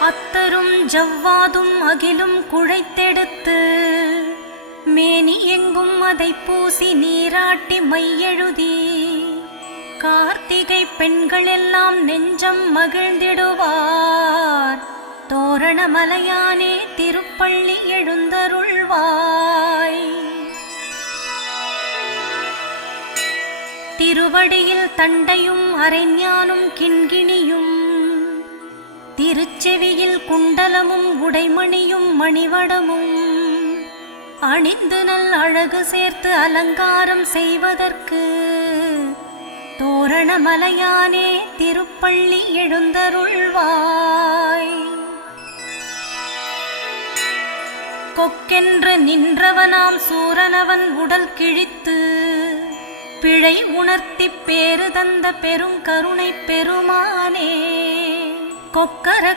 அத்தரும் ஜவ்வாதும் அகிலும் குழைத்தெடுத்து மேனி எங்கும் அதை பூசி நீராட்டி மையெழுதி கார்த்திகை பெண்கள் எல்லாம் நெஞ்சம் மகிழ்ந்திடுவார். தோரணமலையானே திருப்பள்ளி எழுந்தருள்வாய். திருவடியில் தண்டையும் அரைஞானும் கிண்கிணியும் திருச்செவியில் குண்டலமும் உடைமணியும் மணிவடமும் அணிந்து நல் அழகு சேர்த்து அலங்காரம் செய்வதற்கு தோரணமலையானே திருப்பள்ளி எழுந்தருள்வாய். கொக்கென்று நின்றவனாம் சூரனவன் உடல் கிழித்து பிழை உணர்த்தி பேரு தந்த பெருங்கருணை பெருமானே கொக்கர